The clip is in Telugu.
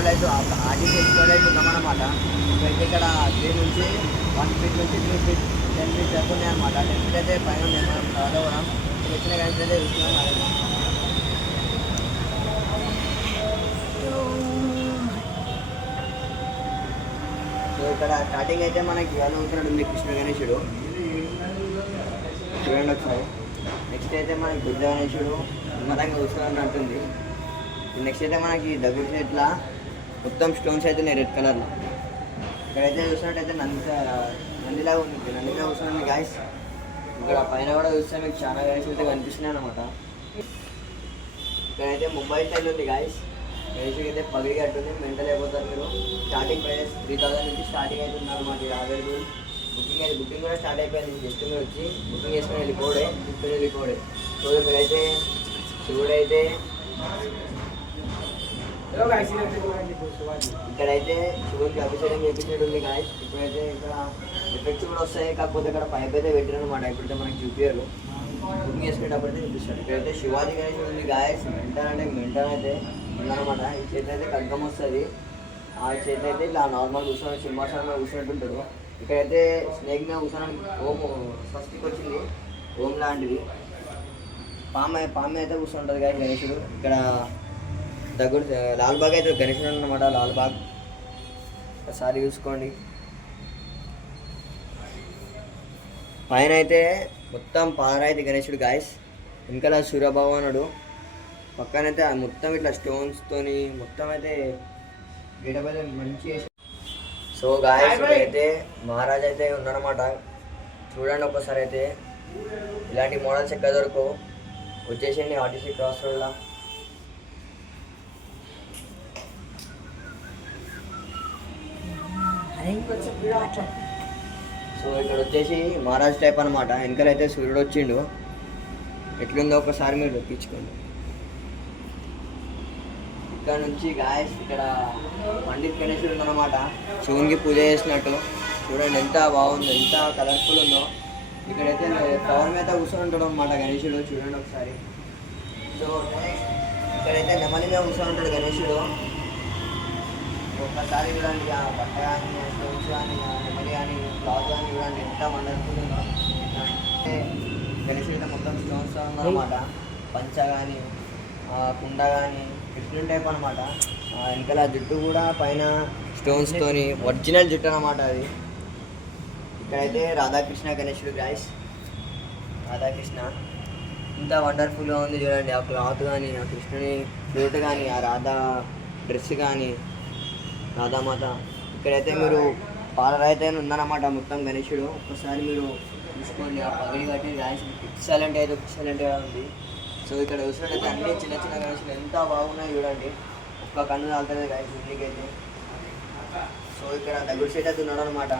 ఎక్స్ప్లోర్ అయితే ఆర్టీసీ ఎక్స్ప్లోర్ అయితే ఉన్నామన్నమాట. ఇప్పుడైతే ఇక్కడ 3 నుంచి 1 ఫీట్ నుంచి 3 ఫీట్ 10 ఫీట్ వరకు ఉన్నాయి అనమాట. 10 ఫీట్ అయితే పైన ఉన్నాయి. మనం చదవడం వచ్చిన గంటలు అయితే చూస్తున్నాం. సో ఇక్కడ స్టార్టింగ్ అయితే మనకి అవుతున్నాడు ఉంది కృష్ణ గణేశుడు, చూడండి ఒకసారి. నెక్స్ట్ అయితే మనకి బుద్ధ గణేశుడు నిమ్మలంగా కూర్చోన్నట్టుంది. నెక్స్ట్ అయితే మనకి దగ్గర ఇట్లా మొత్తం స్టోన్స్ అయితే ఉన్నాయి రెడ్ కలర్లో. ఇక్కడైతే చూసినట్టయితే నందిలాగా ఉంది, నందిలాగా కూర్చుంది గాయస్. ఇక్కడ పైన కూడా చూస్తే మీకు చాలా గణేశులు అయితే కనిపిస్తున్నాయి అనమాట. ఇక్కడైతే ముంబై స్టైల్ ఉంది గాయస్. గణేశుడికి అయితే పగిడి కట్టుంది, మెంటల్ అయిపోతారు మీరు. స్టార్టింగ్ ప్రైస్ 3000 నుంచి స్టార్టింగ్ అయితే ఉందన్నమాట. అవైలబుల్ బుకింగ్ కూడా స్టార్ట్ అయిపోయింది. జస్ట్ మీరు వచ్చి బుకింగ్ చేసుకుని వెళ్ళిపోడే, తీసుకుని వెళ్ళిపోడే. సో ఇక్కడైతే శివుడు అయితే ఇక్కడైతే శివుడికి అభిషేకం చేపించేది ఉంది గాయస్. ఇప్పుడైతే ఇక్కడ ఎఫెక్ట్స్ కూడా వస్తాయి, కాకపోతే ఇక్కడ పైప్ అయితే పెట్టారు అనమాట. ఇప్పుడైతే మనకి చూపించారు, బుకింగ్ చేసుకునేటప్పుడు అయితే చూపిస్తారు. ఇక్కడైతే శివాజీ గణేశుడు ఉంది గాయస్. మెంటన్ అయితే ఉందన్నమాట. ఈ చేతి అయితే ఖడ్గం వస్తుంది, ఆ చేతి అయితే ఇలా నార్మల్ కూర్చొని సింహాసనం కూర్చున్నట్టు ఉంటాడు. ఇక్కడైతే స్నేక్ మీద కూర్చోడానికి ఓం ఫస్ట్కి వచ్చింది, ఓం లాంటిది పాము అయితే కూర్చుంటుంది కానీ గణేశుడు. ఇక్కడ దగ్గర లాల్బాగ్ అయితే గణేశుడు అన్నమాట, లాల్బాగ్. ఒకసారి చూసుకోండి. పైన అయితే మొత్తం పాలరాయితీ గణేశుడు గాయస్. వెనకాల సూర్యభగవానుడు, పక్కనైతే మొత్తం ఇట్లా స్టోన్స్తోని మొత్తం అయితే గెటప్ అయితే మంచి. సో గాయస్ అయితే మహారాజ్ అయితే ఉన్నారన్నమాట. చూడండి ఒకసారి. అయితే ఇలాంటి మోడల్స్ ఎక్కడ దొరకవు, వచ్చేసింది ఆర్టీసీ క్రాస్ రోడ్లో. సో ఇక్కడ వచ్చేసి మహారాజ్ టైప్ అనమాట. వెనకాలైతే సూర్యుడు వచ్చిండు, ఎట్లుందో ఒకసారి మీరు తెప్పించుకోండి. ఇక్కడ నుంచి గాయస్ ఇక్కడ పండిత్ గణేశుడు ఉందన్నమాట, శివునికి పూజ చేసినట్టు. చూడండి ఎంత బాగుందో, ఎంత కలర్ఫుల్ ఉందో. ఇక్కడైతే పవర్ మీద కూర్చొని ఉంటాడు అనమాట గణేశుడు, చూడండి ఒకసారి. సో ఇక్కడైతే నెమలి మీద కూర్చొని ఉంటాడు గణేశుడు. ఒక్కసారి చూడండి, ఆ బట్ట కానీ స్టోన్స్ కానీ నెమలి కానీ క్లాత్ కానీ చూడండి ఎంత వండర్ఫుల్ ఉందో. గణేశుడు అయితే మొత్తం స్టోన్స్ ఉందన్నమాట. పంచ కానీ కుండ కానీ కృష్ణుని టైప్ అనమాట. వెనకాల జుట్టు కూడా పైన స్టోన్స్తోని ఒరిజినల్ జుట్టు అనమాట అది. ఇక్కడైతే రాధాకృష్ణ గణేశుడు గాయస్, రాధాకృష్ణ ఇంత వండర్ఫుల్గా ఉంది చూడండి. ఆ క్లాత్ కానీ, ఆ కృష్ణుని ఫ్లూట్ కానీ, ఆ రాధా డ్రెస్ కానీ, రాధామాత. ఇక్కడైతే మీరు పాలరాయితే ఉందన్నమాట మొత్తం గణేశుడు. ఒక్కసారి మీరు చూసుకోండి, ఆ పగిడి కట్టి గాయస్ ఎక్సలెంట్గా ఉంది. సో ఇక్కడ చూసినట్టయితే అన్ని చిన్న చిన్న గణేశులు ఎంత బాగున్నాయి చూడండి. ఒక్క కన్ను తాగుతుంది గాయస్ అయితే. సో ఇక్కడ దగ్గర సైట్ అయితే ఉన్నాడు అనమాట.